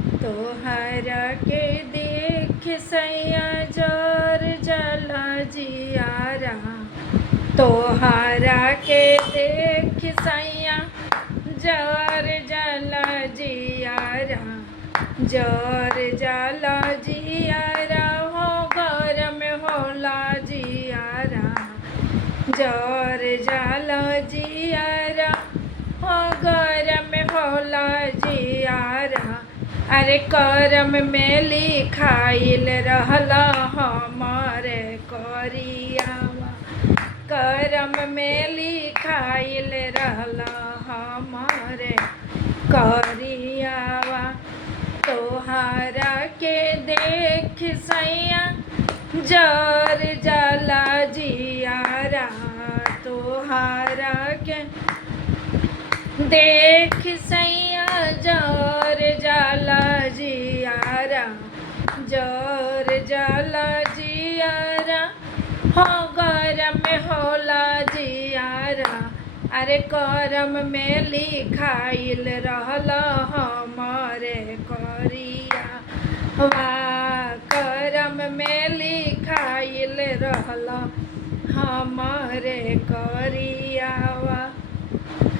तोहरा के देख सैया जर जला जियारा। तोहरा के देख सैया जर जला जियारा। जर जला जियारा हो गरम होला जियारा। जर जला जियारा हो गरम होला जियारा। अरे करम में लिखाइल रहला हमारे करियावा। करम में लिखाइल रहला हमारे करियावा। तोहरा के देख सैया जर जला जियारा। तोहरा के देख सैया जर जला जियारा। जर जला जियारा हो गरम होला जियारा। अरे करम में लिखाइल रहला हमारे करिया वा। करम में लिखाइल रहला हमारे करियावा।